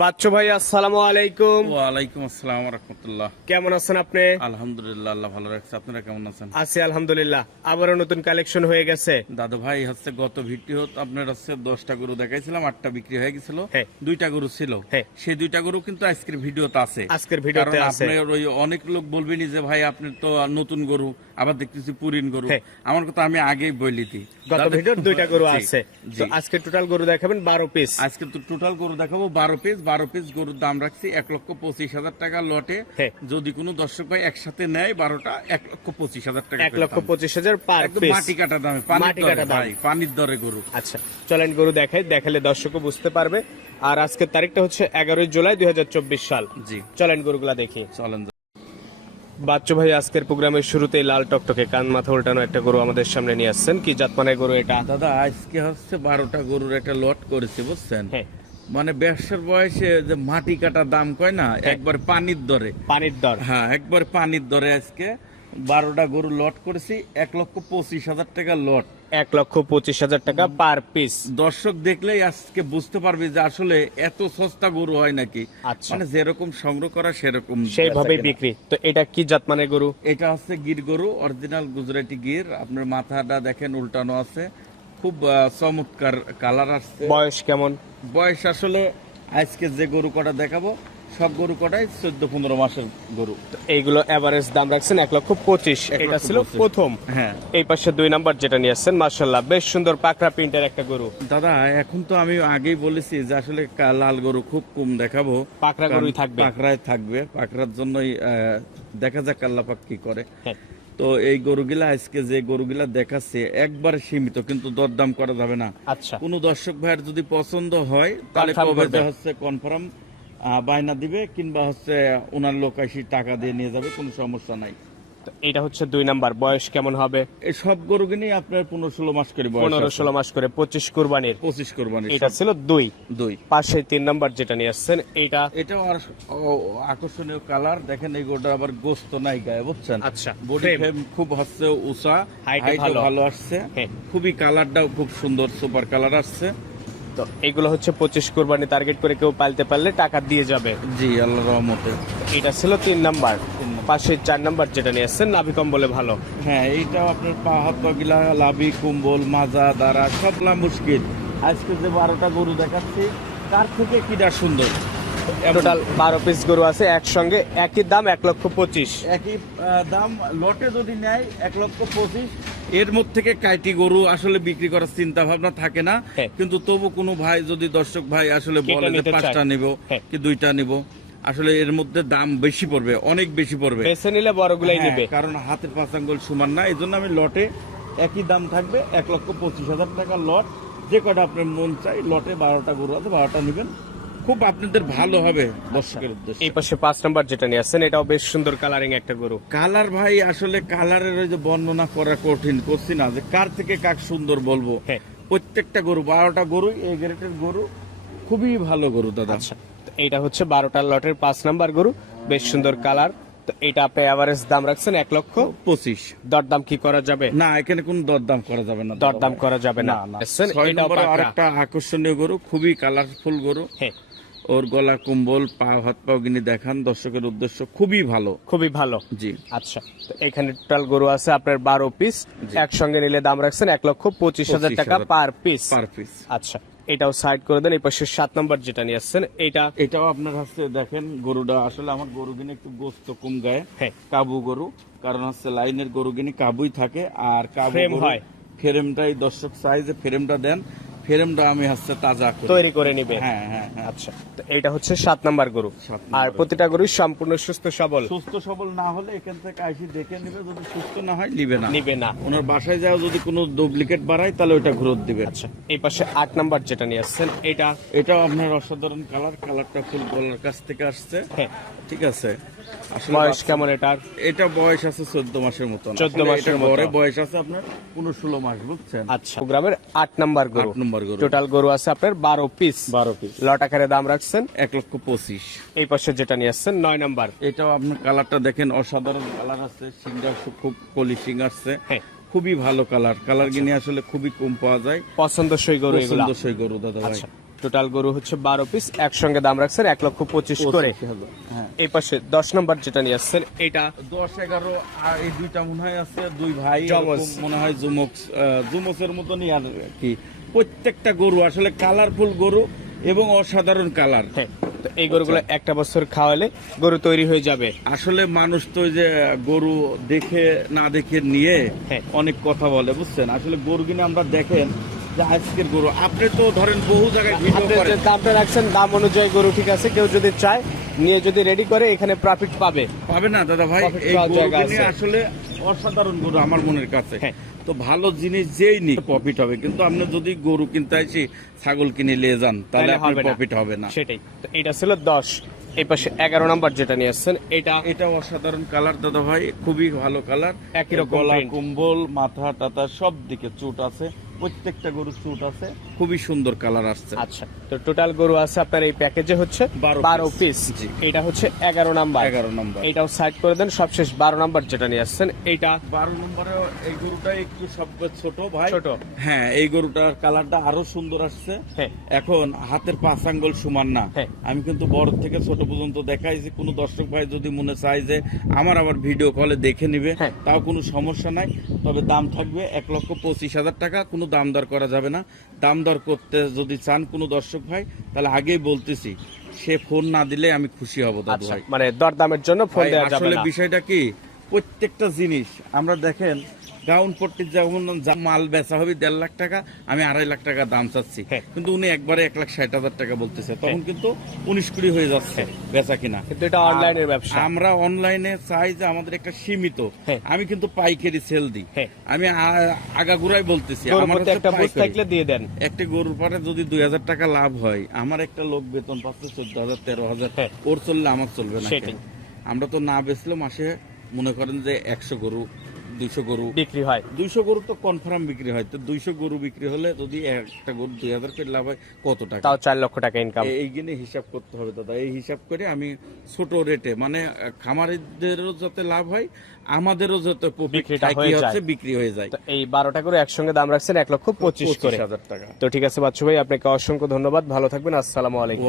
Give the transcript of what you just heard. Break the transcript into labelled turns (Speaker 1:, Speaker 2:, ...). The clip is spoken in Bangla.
Speaker 1: বাচ্চু ভাই আসসালামু আলাইকুম।
Speaker 2: ওয়ালাইকুম আসসালাম রহমতুল্লাহ।
Speaker 1: কেমন আছেন আপনি?
Speaker 2: আলহামদুলিল্লাহ আল্লাহ ভালো রাখছে। আপনারা কেমন আছেন?
Speaker 1: আছি আলহামদুলিল্লাহ। আবারও নতুন কালেকশন হয়ে গেছে।
Speaker 2: দাদু ভাই হচ্ছে গত ভিডিও আপনার হচ্ছে দশটা গরু দেখাইছিলাম আটটা বিক্রি হয়ে গেছিল।
Speaker 1: হ্যাঁ।
Speaker 2: দুইটা গরু ছিল।
Speaker 1: হ্যাঁ।
Speaker 2: সেই দুইটা গরু কিন্তু আজকের ভিডিওতে আছে।
Speaker 1: আজকের ভিডিওতে আছে।
Speaker 2: আপনার ওই অনেক লোক বলবেনি যে ভাই আপনি তো নতুন গরু আবার দেখতেছি পুরিন গরু।
Speaker 1: হ্যাঁ।
Speaker 2: আমার কথা আমি আগেই বলিতি
Speaker 1: গত ভিডিওর দুইটা গরু আছে। তো আজকে টোটাল গরু দেখাবেন বারো পিস
Speaker 2: আজকে তো টোটাল গরু দেখাবো বারো পিস বারো পিস গরুর দাম রাখছি এক লক্ষ পঁচিশ হাজার টাকা লটে।
Speaker 1: হ্যাঁ।
Speaker 2: যদি কোনো দর্শক ভাই একসাথে নেয় বারোটা এক লক্ষ পঁচিশ হাজার টাকা
Speaker 1: এক লক্ষ
Speaker 2: দাম।
Speaker 1: পঁচিশ হাজার পার
Speaker 2: একদম
Speaker 1: পিস
Speaker 2: মাটি কাটা দামে দরে
Speaker 1: কাটা দাম।
Speaker 2: পানির দরে গরু।
Speaker 1: আচ্ছা চলেন গরু দেখাই। দেখালে দর্শকও বুঝতে পারবে। আর আজকের তারিখটা হচ্ছে এগারোই জুলাই দুই হাজার চব্বিশ সাল।
Speaker 2: জি।
Speaker 1: চলেন গরুগুলা দেখি।
Speaker 2: চলেন।
Speaker 1: বাচ্চু ভাই আজকের প্রোগ্রামের শুরুতে লাল টকটকে কান মাথা উল্টানো একটা গরু আমাদের সামনে নিয়ে আসছেন। কি জাতমানের গরু এটা?
Speaker 2: দাদা আজকে হচ্ছে বারোটা গরুর একটা লট করেছে বুঝছেন?
Speaker 1: হ্যাঁ।
Speaker 2: মানে ব্যবসার বয়সে যে মাটি কাটা দাম কয় না একবার পানির দরে।
Speaker 1: পানির দর।
Speaker 2: হ্যাঁ একবার পানির দরে আজকে। বারোটা গরু লট করেছি এক লক্ষ পঁচিশ হাজার টাকা লট।
Speaker 1: এক লক্ষ পঁচিশ হাজার টাকা পার পিস
Speaker 2: দর্শক দেখলেই আজকে বুঝতে পারবে যে আসলে এত সস্তা গরু হয় নাকি।
Speaker 1: আচ্ছা।
Speaker 2: মানে যেরকম সংগ্রহ করা সেরকম কেনা।
Speaker 1: বিক্রি। তো এটা কি জাতমানের গরু?
Speaker 2: এটা হচ্ছে গির গরু অরিজিনাল গুজরাটি গির। আপনার মাথাটা দেখেন উল্টানো আছে। খুব চমৎকার কালার আসছে।
Speaker 1: বয়স কেমন?
Speaker 2: বয়স আসলে আজকে যে গরু কটা দেখাবো সব গরু কটাই চোদ্দ পনেরো মাসের গরু।
Speaker 1: এইগুলো এভারেজ দাম রাখছেন এক লক্ষ পঁচিশ। এটা ছিল প্রথম।
Speaker 2: হ্যাঁ।
Speaker 1: এই পাশে দুই নাম্বার যেটা নিয়ে আসছেন মার্শাল্লাহ বেশ সুন্দর পাকড়া প্রিন্টের একটা গরু।
Speaker 2: দাদা এখন তো আমি আগেই বলেছি যে আসলে লাল গরু খুব কম দেখাবো।
Speaker 1: পাকড়া গরুই থাকবে।
Speaker 2: পাকড়ায় থাকবে। পাকড়ার জন্যই দেখা যাক আল্লাপাক কি করে।
Speaker 1: হ্যাঁ।
Speaker 2: তো এই গরুগুলা আজকে যে গরুগুলা দেখাচ্ছে একবার সীমিত কিন্তু দরদাম করা যাবে না।
Speaker 1: আচ্ছা।
Speaker 2: কোনো দর্শক ভাইয়ের যদি পছন্দ হয় তাহলে। হচ্ছে কনফার্ম বায়না দিবে কিংবা হচ্ছে ওনার লোক এসে টাকা দিয়ে নিয়ে যাবে কোনো সমস্যা নাই।
Speaker 1: এটা হচ্ছে দুই নাম্বার বয়স কেমন হবে?
Speaker 2: এই সব গরুকে আপনার পনেরো ষোলো মাস করে
Speaker 1: পনেরো ষোলো মাস করে পঁচিশ কুরবানির।
Speaker 2: পঁচিশ কোরবানি
Speaker 1: এটা ছিল দুই।
Speaker 2: দুই।
Speaker 1: পাশে তিন নাম্বার যেটা নিয়ে আসছেন এটা
Speaker 2: এটাও আর আকর্ষণীয় কালার। দেখেন এই গোটা আবার গোস্ত নাই গায়ে বুঝছেন?
Speaker 1: আচ্ছা,
Speaker 2: বডি ফ্রেম খুব হচ্ছে উষা হাইট
Speaker 1: ভালো।
Speaker 2: ভালো আসছে।
Speaker 1: হ্যাঁ।
Speaker 2: খুবই কালারটাও খুব সুন্দর সুপার কালার আসছে।
Speaker 1: তো এগুলো হচ্ছে পঁচিশ কুরবানি টার্গেট করে কেউ পালতে পারলে টাকা দিয়ে যাবে।
Speaker 2: জি আল্লাহ রহমতে।
Speaker 1: এটা ছিল তিন নাম্বার। পাশে চার নাম্বার যেটা নিয়ে আসছেন নাভি কম্বলে ভালো।
Speaker 2: হ্যাঁ এইটাও আপনার পা হাত পা লাভি কুম্বল মাজা দ্বারা সবলা মুশকিল। আজকে যে বারোটা গরু দেখাচ্ছি তার থেকে কিটা সুন্দর?
Speaker 1: টোটাল বারো পিস গরু আছে একসঙ্গে একই দাম এক লক্ষ পঁচিশ।
Speaker 2: একই দাম লটে যদি নেয় এক লক্ষ পঁচিশ। এর মধ্যে থেকে কাইটি গরু আসলে বিক্রি করার চিন্তা ভাবনা থাকে না।
Speaker 1: হ্যাঁ।
Speaker 2: কিন্তু তবু কোনো ভাই যদি দর্শক ভাই আসলে বলে যে পাঁচটা নিব
Speaker 1: হ্যাঁ।
Speaker 2: কি দুইটা নিব আসলে এর মধ্যে দাম বেশি পড়বে অনেক বেশি পড়বে।
Speaker 1: বেছে নিলে বড়গুলাই
Speaker 2: হ্যাঁ,
Speaker 1: নিবে।
Speaker 2: কারণ হাতের পাঁচ আঙ্গুল সমান না এই জন্য আমি লটে একই দাম থাকবে এক লক্ষ পঁচিশ হাজার টাকা লট। যে কটা আপনার মন চাই লটে বারোটা গরু আছে বারোটা নেবেন। খুব আপনাদের ভালো হবে দর্শকের উদ্দেশ্যে।
Speaker 1: এই পাশে পাঁচ নাম্বার যেটা নিয়ে আসছেন এটাও বেশ সুন্দর কালারিং একটা গরু।
Speaker 2: কালার ভাই আসলে কালারের ওই যে বর্ণনা করা কঠিন করছি না যে কার থেকে কাক সুন্দর বলব।
Speaker 1: হ্যাঁ।
Speaker 2: প্রত্যেকটা গরু বারোটা গরু এই গ্রেটের গরু খুবই ভালো গরু দাদা।
Speaker 1: আচ্ছা এটা এইটা হচ্ছে বারোটা লটের পাঁচ নাম্বার গরু বেশ সুন্দর কালার তো এটা আপনি এভারেজ দাম রাখছেন এক লক্ষ
Speaker 2: পঁচিশ।
Speaker 1: দরদাম কি করা যাবে?
Speaker 2: না এখানে কোনো দরদাম করা যাবে না।
Speaker 1: দরদাম করা যাবে না।
Speaker 2: আরেকটা আকর্ষণীয় গরু খুবই কালারফুল গরু।
Speaker 1: হ্যাঁ।
Speaker 2: ওর গলা কুম্বল পা হাত পাও গিনি দেখান দর্শকের উদ্দেশ্য খুবই ভালো।
Speaker 1: খুবই ভালো।
Speaker 2: জি।
Speaker 1: আচ্ছা তো এখানে টোটাল গরু আছে আপনার বারো পিস একসঙ্গে নিলে দাম রাখছেন এক লক্ষ পঁচিশ হাজার টাকা পার পিস
Speaker 2: পার পিস
Speaker 1: আচ্ছা এটাও সাইড করে দেন এই পাশে সাত নম্বর যেটা নিয়ে আসছেন এটা
Speaker 2: এটাও আপনার হচ্ছে দেখেন গরুটা আসলে আমার গরু কিনে একটু গোস্ত কম গায়ে।
Speaker 1: হ্যাঁ।
Speaker 2: কাবু গরু কারণ হচ্ছে লাইনের গরু কিনে কাবুই থাকে আর কাবু
Speaker 1: হয়।
Speaker 2: ফ্রেমটাই দর্শক সাইজে ফ্রেমটা দেন। ফ্রেমটা আমি হচ্ছে তাজা
Speaker 1: তৈরি করে নিবে।
Speaker 2: হ্যাঁ হ্যাঁ হ্যাঁ।
Speaker 1: আচ্ছা তো এইটা হচ্ছে সাত নাম্বার গরু। আর প্রতিটা গরু সম্পূর্ণ সুস্থ সবল।
Speaker 2: সুস্থ সবল না হলে এখান থেকে আইসি দেখে নিবে যদি সুস্থ না হয় নিবে না।
Speaker 1: নিবে না।
Speaker 2: ওনার বাসায় যাও যদি কোনো ডুপ্লিকেট বাড়ায় তাহলে ওইটা ঘুরত দিবে।
Speaker 1: আচ্ছা এই পাশে আট নাম্বার যেটা নিয়ে আসছেন এটা
Speaker 2: এটাও আপনার অসাধারণ কালার কালারটা ফুল গলার কাছ থেকে আসছে।
Speaker 1: হ্যাঁ।
Speaker 2: ঠিক আছে।
Speaker 1: বয়স কেমন এটার?
Speaker 2: এটা বয়স আছে চোদ্দ মাসের
Speaker 1: 14
Speaker 2: আসলে
Speaker 1: মাসের
Speaker 2: পরে বয়স আছে আপনার পনেরো ষোলো মাস বুঝছেন?
Speaker 1: আচ্ছা গ্রামের আট নাম্বার গরু।
Speaker 2: নম্বর গরু।
Speaker 1: টোটাল গরু আছে আপনার বারো পিস
Speaker 2: বারো পিস
Speaker 1: লট আকারে দাম রাখছেন?
Speaker 2: এক লক্ষ পঁচিশ।
Speaker 1: এই পাশে যেটা নিয়ে আসছেন নয় নাম্বার।
Speaker 2: এটাও আপনার কালারটা দেখেন অসাধারণ কালার আছে সিঙ্গা খুব পলিশিং আসছে।
Speaker 1: হ্যাঁ।
Speaker 2: খুবই ভালো কালার। কালার কিনে আসলে খুবই কম পাওয়া যায়।
Speaker 1: পছন্দসই গরু এগুলা।
Speaker 2: পছন্দসই গরু দাদা ভাই।
Speaker 1: আচ্ছা। টোটাল গরু হচ্ছে বারো পিস একসঙ্গে দাম রাখছেন এক লক্ষ পঁচিশ করে।
Speaker 2: হ্যাঁ।
Speaker 1: এই পাশে দশ নম্বর যেটা নিয়ে আসছেন এটা
Speaker 2: দশ এগারো আর এই দুইটা মনে হয় আছে দুই ভাই মনে হয় জুমক্স জুমক্সের মতনই আর কি। প্রত্যেকটা গরু আসলে কালারফুল গরু এবং অসাধারণ কালার
Speaker 1: হ্যাঁ তো এই গরুগুলো একটা বছর খাওয়ালে গরু তৈরি হয়ে যাবে।
Speaker 2: আসলে মানুষ তো যে গরু দেখে না দেখে নিয়ে
Speaker 1: হ্যাঁ।
Speaker 2: অনেক কথা বলে বুঝছেন? আসলে গরু কিনে আমরা দেখেন যে আজকের গরু। আপনি তো ধরেন বহু জায়গায় ভিডিও করেন।
Speaker 1: দামটা রাখছেন দাম অনুযায়ী গরু ঠিক আছে কেউ যদি চায় নিয়ে যদি রেডি করে এখানে প্রফিট পাবে।
Speaker 2: পাবে না দাদা ভাই? এই গরু। আসলে অসাধারণ গরু আমার মনের কাছে।
Speaker 1: হ্যাঁ।
Speaker 2: তো ভালো জিনিস যেই নি প্রফিট হবে। কিন্তু আপনি যদি গরু কিনতে আসি ছাগল কিনে নিয়ে যান তাহলে আপনার প্রফিট হবে না।
Speaker 1: সেটাই। তো এটা ছিল দশ। এই পাশে এগারো নাম্বার যেটা নিয়ে আসছেন এটা
Speaker 2: এটা অসাধারণ কালার দাদা ভাই খুবই ভালো কালার
Speaker 1: একই রকম
Speaker 2: গলা। কুম্বল মাথা টাথা সব দিকে চুট আছে। প্রত্যেকটা গরুর চুট আছে খুবই সুন্দর কালার আসছে
Speaker 1: আচ্ছা তো টোটাল গরু আছে আপনার এই প্যাকেজে হচ্ছে
Speaker 2: বারো।
Speaker 1: পিস। এটা হচ্ছে এগারো নাম্বার
Speaker 2: এগারো নম্বর
Speaker 1: এটাও সাইড করে দেন সবশেষ বারো নাম্বার যেটা নিয়ে আসছেন এইটা
Speaker 2: বারো নম্বরে এই গরুটা একটু সব ছোট ভাই
Speaker 1: ছোট।
Speaker 2: হ্যাঁ এই গরুটার কালারটা আরও সুন্দর আসছে
Speaker 1: হ্যাঁ।
Speaker 2: এখন হাতের পাঁচ আঙ্গুল সমান না
Speaker 1: হ্যাঁ।
Speaker 2: আমি কিন্তু বড় থেকে ছোট পর্যন্ত দেখাই যে কোনো দর্শক ভাই যদি মনে চায় যে আমার আবার ভিডিও কলে দেখে নিবে
Speaker 1: হ্যাঁ।
Speaker 2: তাও কোনো সমস্যা নাই তবে দাম থাকবে এক লক্ষ পঁচিশ হাজার টাকা কোনো দাম দর করা যাবে না। দাম দর করতে যদি চান কোনো দর্শক ভাই তাহলে আগেই বলতেছি সে ফোন না দিলে আমি খুশি হব দাদু
Speaker 1: দর
Speaker 2: ভাই।
Speaker 1: মানে দরদামের জন্য ফোন দেওয়া যাবে
Speaker 2: আসলে বিষয়টা কি প্রত্যেকটা জিনিস আমরা দেখেন গাউন পট্টির যেমন মাল বেচা হবে দেড় লাখ টাকা আমি আড়াই লাখ টাকা দাম চাচ্ছি।
Speaker 1: হ্যাঁ।
Speaker 2: কিন্তু উনি একবারে এক লাখ ষাট হাজার টাকা বলতেছে। তখন কিন্তু উনিশ কুড়ি হয়ে যাচ্ছে বেচা কিনা।
Speaker 1: কিন্তু এটা অনলাইনের ব্যবসা।
Speaker 2: আমরা অনলাইনে চাই যে আমাদের একটা সীমিত।
Speaker 1: হ্যাঁ।
Speaker 2: আমি কিন্তু পাইকারি সেল দিই।
Speaker 1: হ্যাঁ।
Speaker 2: আমি আগাগুড়াই বলতেছি আমার
Speaker 1: একটা বুঝ
Speaker 2: পাইকারি।
Speaker 1: থাকলে দিয়ে দেন।
Speaker 2: একটা গরুর পারে যদি দুই হাজার টাকা লাভ হয় আমার একটা লোক বেতন পাচ্ছে চোদ্দ হাজার তেরো হাজার।
Speaker 1: হ্যাঁ।
Speaker 2: ওর চললে আমার চলবে না আমরা তো না বেচলে মাসে মনে করেন যে একশো গরু দুইশো গরু।
Speaker 1: বিক্রি হয়।
Speaker 2: দুইশো গরু তো কনফার্ম বিক্রি হয়। তো দুইশো গরু বিক্রি হলে যদি একটা গরু দুই হাজার করে লাভ হয় কত টাকা?
Speaker 1: তাও চার লক্ষ টাকা ইনকাম
Speaker 2: হিসাব করতে হবে দাদা। এই হিসাব করে আমি ছোট রেটে মানে খামারিদেরও যাতে লাভ হয় আমাদেরও যাতে
Speaker 1: হয়ে
Speaker 2: হচ্ছে। বিক্রি হয়ে যায়।
Speaker 1: এই বারোটা করে একসঙ্গে দাম রাখছেন এক লক্ষ
Speaker 2: পঁচিশ হাজার টাকা।
Speaker 1: তো ঠিক আছে বাচ্চু ভাই আপনাকে অসংখ্য ধন্যবাদ। ভালো থাকবেন। আসসালামু আলাইকুম।